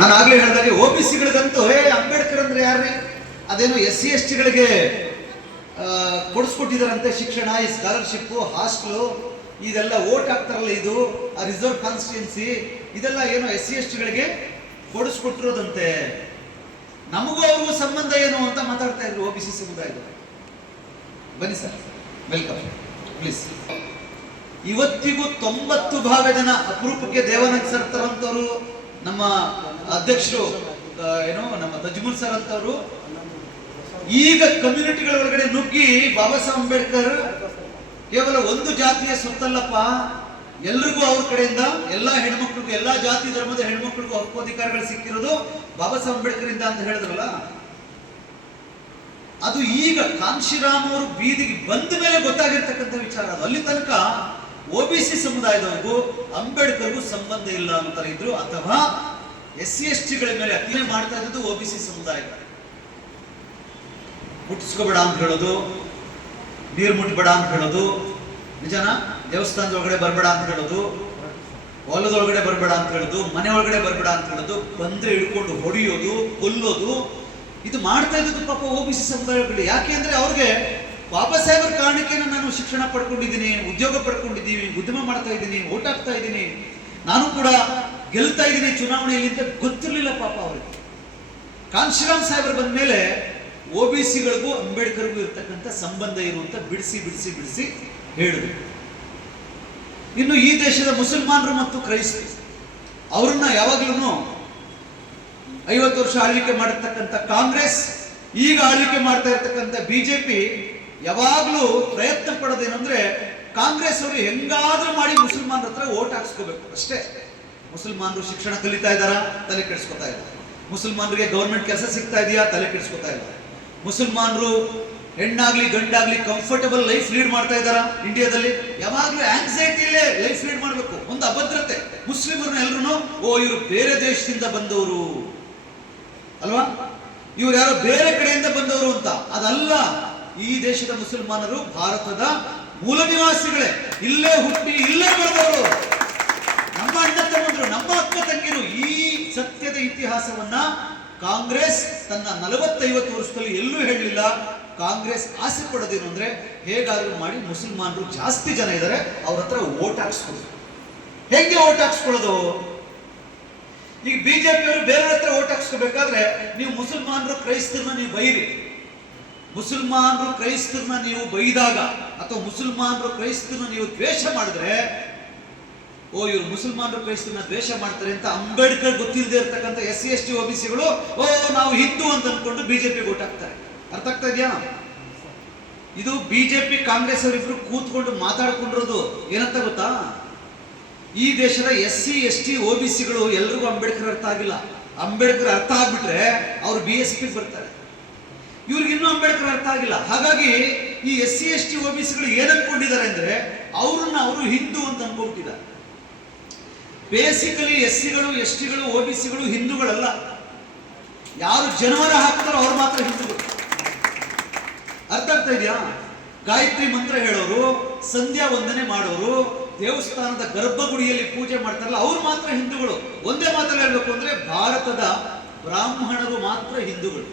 ನಾನು ಆಗ್ಲೇ ಹೇಳಿದಾಗೆ OBC-ಗಳಿಗಂತೂ ಅಂಬೇಡ್ಕರ್ ಅಂದ್ರೆ ಯಾರ್ರಿ? ಅದೇನೋ SC/ST-ಗಳಿಗೆ ಕೊಡಿಸ್ಕೊಟ್ಟಿದಾರಂತೆ ಶಿಕ್ಷಣ, ಈ ಸ್ಕಾಲರ್ಶಿಪ್, ಹಾಸ್ಟೆಲ್, ಇದೆಲ್ಲ ಓಟ್ ಹಾಕ್ತಾರಲ್ಲ, ಇದು ರಿಸರ್ವ್ ಕಾನ್ಸ್ಟಿಟ್ಯೂನ್ಸಿ, ಇದೆಲ್ಲ ಏನೋ SC/ST-ಗಳಿಗೆ ಕೊಡಿಸ್ಕೊಟ್ಟಿರೋದಂತೆ. ನಮಗೂ ಅವ್ರಿಗೂ ಸಂಬಂಧ ಏನು ಅಂತ ಮಾತಾಡ್ತಾ ಇದ್ರು OBC ಸಮುದಾಯದವರು. ಬನ್ನಿ ಸರ್, ವೆಲ್ಕಮ್ ಪ್ಲೀಸ್. ಇವತ್ತಿಗೂ 90% ಜನ, ಅಪರೂಪಕ್ಕೆ ದೇವಾನಂದ್ ಸರ್ ತರಂತವರು, ನಮ್ಮ ಅಧ್ಯಕ್ಷರು ಏನೋ ನಮ್ಮ ತಜ್ಮುಲ್ ಸರ್ ಅಂತವರು, ಈಗ ಕಮ್ಯುನಿಟಿಗಳ ಒಳಗಡೆ ನುಗ್ಗಿ ಬಾಬಾ ಸಾಹೇಬ್ ಅಂಬೇಡ್ಕರ್ ಕೇವಲ ಒಂದು ಜಾತಿಯ ಸೊತ್ತಲ್ಲಪ್ಪ, ಎಲ್ರಿಗೂ ಅವ್ರ ಕಡೆಯಿಂದ, ಎಲ್ಲಾ ಹೆಣ್ಮಕ್ಳಿಗೂ, ಎಲ್ಲಾ ಜಾತಿ ಧರ್ಮದ ಹೆಣ್ಮಕ್ಳಿಗೂ ಹಕ್ಕೋಧಿಕಾರಗಳು ಸಿಕ್ಕಿರೋದು ಬಾಬಾ ಸಾಹೇಬ್ ಅಂಬೇಡ್ಕರ್ ಇಂದ ಅಂತ ಹೇಳಿದ್ರಲ್ಲ, ಅದು ಈಗ ಕಾಂಶಿರಾಮ್ ಅವರು ಬೀದಿಗೆ ಬಂದ ಮೇಲೆ ಗೊತ್ತಾಗಿರ್ತಕ್ಕಂಥ ವಿಚಾರ. ಅದು ಅಲ್ಲಿ ತನಕ OBC ಸಮುದಾಯದವರಿಗೂ ಅಂಬೇಡ್ಕರ್ಗೂ ಸಂಬಂಧ ಇಲ್ಲ ಅಂತ ಇದ್ರು, ಅಥವಾ SC/ST-ಗಳ ಮೇಲೆ ಅತಿನೇ ಮಾಡ್ತಾ ಇದ್ದು OBC ಸಮುದಾಯ. ಮುಟ್ಟಿಸ್ಕೋಬೇಡ ಅಂತ ಹೇಳೋದು, ನೀರು ಮುಟ್ಬೇಡ ಅಂತ ಹೇಳೋದು, ನಿಜನಾ? ದೇವಸ್ಥಾನದ ಒಳಗಡೆ ಬರಬೇಡ ಅಂತ ಹೇಳೋದು, ಹೊಲದೊಳಗಡೆ ಬರಬೇಡ ಅಂತ ಹೇಳೋದು, ಮನೆ ಒಳಗಡೆ ಬರಬೇಡ ಅಂತ ಹೇಳೋದು, ಬಂದ್ರೆ ಹಿಡ್ಕೊಂಡು ಹೊಡೆಯೋದು, ಕೊಲ್ಲೋದು, ಇದು ಮಾಡ್ತಾ ಇದ್ದು ಪಾಪ OBC ಸಮುದಾಯಗಳು. ಯಾಕೆ ಅಂದ್ರೆ ಅವ್ರಿಗೆ ಬಾಬಾ ಸಾಹೇಬರ ಕಾರಣಕ್ಕೆ ನಾನು ಶಿಕ್ಷಣ ಪಡ್ಕೊಂಡಿದ್ದೀನಿ, ಉದ್ಯೋಗ ಪಡ್ಕೊಂಡಿದ್ದೀನಿ, ಉದ್ಯಮ ಮಾಡ್ತಾ ಇದ್ದೀನಿ, ಓಟ್ ಹಾಕ್ತಾ ಇದ್ದೀನಿ, ನಾನು ಕೂಡ ಗೆಲ್ತಾ ಇದ್ದೀನಿ ಚುನಾವಣೆಯಲ್ಲಿ ಅಂತ ಗೊತ್ತಿರಲಿಲ್ಲ ಪಾಪ ಅವ್ರಿಗೆ. ಕಾಂಶಿರಾಮ್ ಸಾಹೇಬರು ಬಂದ ಮೇಲೆ OBC-ಗಳಿಗೂ ಅಂಬೇಡ್ಕರ್ಗೂ ಇರ್ತಕ್ಕಂಥ ಸಂಬಂಧ ಇರುವಂತ ಬಿಡಿಸಿ ಬಿಡಿಸಿ ಬಿಡಿಸಿ ಹೇಳಿದ್ರು. ಇನ್ನು ಈ ದೇಶದ ಮುಸಲ್ಮಾನರು ಮತ್ತು ಕ್ರೈಸ್ತರು, ಅವ್ರನ್ನ ಯಾವಾಗ್ಲೂ 50 ವರ್ಷ ಆಳ್ವಿಕೆ ಮಾಡಿರ್ತಕ್ಕಂಥ ಕಾಂಗ್ರೆಸ್, ಈಗ ಆಳ್ವಿಕೆ ಮಾಡ್ತಾ ಇರ್ತಕ್ಕಂಥ BJP ಯಾವಾಗ್ಲೂ ಪ್ರಯತ್ನ ಪಡೋದೇನಂದ್ರೆ, ಕಾಂಗ್ರೆಸ್ ಅವರು ಹೆಂಗಾದ್ರೂ ಮಾಡಿ ಮುಸಲ್ಮಾನರ ಹತ್ರ ಓಟ್ ಹಾಕ್ಸ್ಕೋಬೇಕು ಅಷ್ಟೇ. ಮುಸಲ್ಮಾನರು ಶಿಕ್ಷಣ ಕಲಿತಾ ಇದ್ದಾರಾ? ತಲೆ ಕೆಡಿಸ್ಕೊತಾ ಇಲ್ಲ. ಮುಸಲ್ಮಾನರಿಗೆ ಗೌರ್ಮೆಂಟ್ ಕೆಲಸ ಸಿಗ್ತಾ ಇದೆಯಾ? ತಲೆ ಕೆಡಿಸ್ಕೊತಾ ಇಲ್ಲ. ಮುಸಲ್ಮಾನರು ಹೆಣ್ಣಾಗ್ಲಿ ಗಂಡಾಗ್ಲಿ ಕಂಫರ್ಟಬಲ್ ಲೈಫ್ ಲೀಡ್ ಮಾಡ್ತಾ ಇದ್ದಾರಾ? ಇಂಡಿಯಾದಲ್ಲಿ ಯಾವಾಗ್ಲೂ ಆಂಗ್ಸೈಟಿಲೇ ಲೈಫ್ ಲೀಡ್ ಮಾಡ್ಬೇಕು, ಒಂದು ಅಭದ್ರತೆ. ಮುಸ್ಲಿಮರನ್ನ ಎಲ್ರು ಇವರು ಬೇರೆ ದೇಶದಿಂದ ಬಂದವರು ಅಲ್ವಾ, ಇವ್ರು ಯಾರೋ ಬೇರೆ ಕಡೆಯಿಂದ ಬಂದವರು ಅಂತ. ಅದಲ್ಲ, ಈ ದೇಶದ ಮುಸಲ್ಮಾನರು ಭಾರತದ ಮೂಲ ನಿವಾಸಿಗಳೇ, ಇಲ್ಲೇ ಹುಟ್ಟಿ ಇಲ್ಲೇ ಬೆಳೆದವರು, ನಮ್ಮ ಅಣ್ಣ ತಮ್ಮಂದ್ರು, ನಮ್ಮ ಅಕ್ಕ ತಂಗಿರು. ಈ ಸತ್ಯದ ಇತಿಹಾಸವನ್ನ ಕಾಂಗ್ರೆಸ್ ತನ್ನ 40-50 ವರ್ಷದಲ್ಲಿ ಎಲ್ಲೂ ಹೇಳಲಿಲ್ಲ. ಕಾಂಗ್ರೆಸ್ ಆಸೆ ಪಡೋದೇನು ಅಂದ್ರೆ, ಹೇಗಾದ್ರೂ ಮಾಡಿ ಮುಸಲ್ಮಾನರು ಜಾಸ್ತಿ ಜನ ಇದ್ದಾರೆ, ಅವ್ರ ಹತ್ರ ಓಟ್ ಹಾಕ್ಸ್ಕೊಳ್ಳೋದು. ಹೇಗೆ ಓಟ್ ಹಾಕ್ಸ್ಕೊಳ್ಳೋದು? ಈಗ BJP ಅವರು ಬೇರೆ ಹತ್ರ ಓಟ್ ಹಾಕ್ಸ್ಕೋಬೇಕಾದ್ರೆ, ನೀವು ಮುಸಲ್ಮಾನರು ಕ್ರೈಸ್ತರನ್ನ ನೀವು ಬೈರಿ. ಮುಸಲ್ಮಾನರು ಕ್ರೈಸ್ತರನ್ನ ನೀವು ಬೈದಾಗ, ಅಥವಾ ಮುಸಲ್ಮಾನರು ಕ್ರೈಸ್ತರನ್ನ ನೀವು ದ್ವೇಷ ಮಾಡಿದ್ರೆ, ಇವರು ಮುಸಲ್ಮಾನರು ಕ್ರೈಸ್ತರನ್ನ ದ್ವೇಷ ಮಾಡ್ತಾರೆ ಅಂತ ಅಂಬೇಡ್ಕರ್ ಗೊತ್ತಿಲ್ಲದೆ ಇರ್ತಕ್ಕಂಥ SC/ST OBC-ಗಳು ನಾವು ಹಿಂದೂ ಅಂತ ಅನ್ಕೊಂಡು BJP ಓಟ್ ಹಾಕ್ತಾರೆ. ಅರ್ಥ ಆಗ್ತಾ ಇದೆಯಾ? ಇದು BJP ಕಾಂಗ್ರೆಸ್ ಅವರಿಬ್ರು ಕೂತ್ಕೊಂಡು ಮಾತಾಡ್ಕೊಂಡಿರೋದು. ಏನಂತ ಗೊತ್ತಾ? ಈ ದೇಶದ SC/ST OBC-ಗಳು ಎಲ್ರಿಗೂ ಅಂಬೇಡ್ಕರ್ ಅರ್ಥ ಆಗಿಲ್ಲ. ಅಂಬೇಡ್ಕರ್ ಅರ್ಥ ಆಗ್ಬಿಟ್ರೆ ಅವರು BSP ಬರ್ತಾರೆ. ಇವ್ರಿಗೆ ಇನ್ನೂ ಅಂಬೇಡ್ಕರ್ ಅರ್ಥ ಆಗಿಲ್ಲ. ಹಾಗಾಗಿ ಈ SC/ST OBC-ಗಳು ಏನ್ ಅನ್ಕೊಂಡಿದ್ದಾರೆ ಅಂದ್ರೆ, ಅವರು ಹಿಂದೂ ಅಂತ ಅನ್ಕೊಂಡ್ಬಿಟ್ಟಿದ್ದಾರೆ. ಬೇಸಿಕಲಿ SC-ಗಳು, ST-ಗಳು, OBC-ಗಳು ಹಿಂದೂಗಳಲ್ಲ. ಯಾರು ಜನವರ ಹಾಕ್ತಾರೋ ಅವ್ರು ಮಾತ್ರ ಹಿಂದೂಗಳು. ಅರ್ಥ ಆಗ್ತಾ ಇದೆಯಾ? ಗಾಯತ್ರಿ ಮಂತ್ರ ಹೇಳೋರು, ಸಂಧ್ಯಾ ವಂದನೆ ಮಾಡೋರು, ದೇವಸ್ಥಾನದ ಗರ್ಭಗುಡಿಯಲ್ಲಿ ಪೂಜೆ ಮಾಡ್ತಾರಲ್ಲ, ಅವ್ರು ಮಾತ್ರ ಹಿಂದೂಗಳು. ಒಂದೇ ಮಾತಲ್ಲಿ ಹೇಳ್ಬೇಕು ಅಂದ್ರೆ, ಭಾರತದ ಬ್ರಾಹ್ಮಣರು ಮಾತ್ರ ಹಿಂದೂಗಳು.